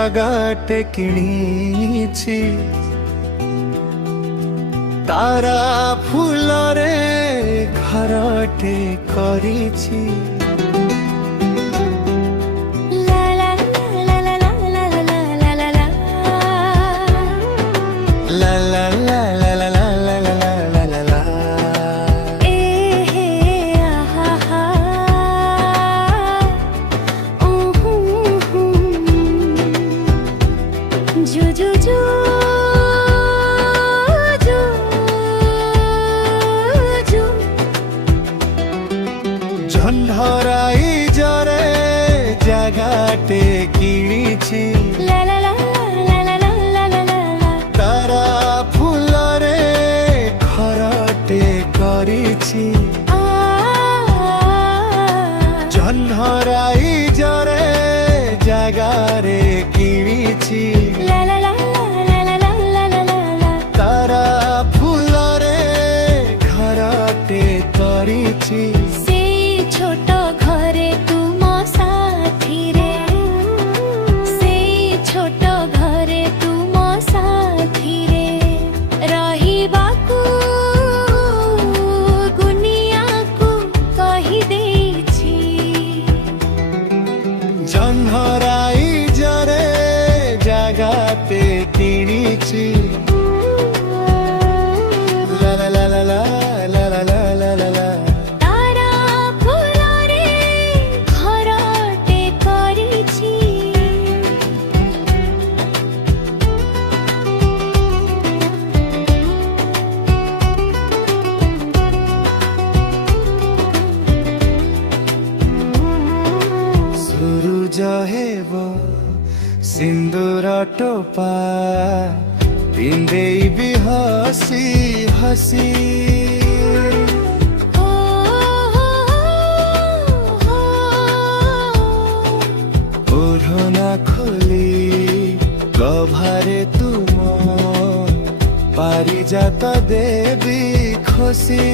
জাগাটে কিনিছি তারা ফুলরে ঘরটে করিছি। ঝঞ্ঝরাই জরে জাগাটে কিনিছি তারা ফুলরে ঘরটে করিছি। ঝঞ্ঝরাই জরে জাগারে কিনিছি তারা ফুলরে ঘরটে করিছি। ছোট ঘরে তুম সাথীরে সেই ছোট ঘরে তুম সাথীরে রহিবাকু গুনিয়াকু কহি ଦେଇছি। ঝঞ্ঝরাই জরে জাগাতে কিনিছি লা লা লা লা লা লা লা লা লা লা। সূরজ হেব সিন্দুর টোপা পিন্ধেইবি হসি হসি ওড়না খোলি গভারে তুম পারিজাত দেবী খুশি।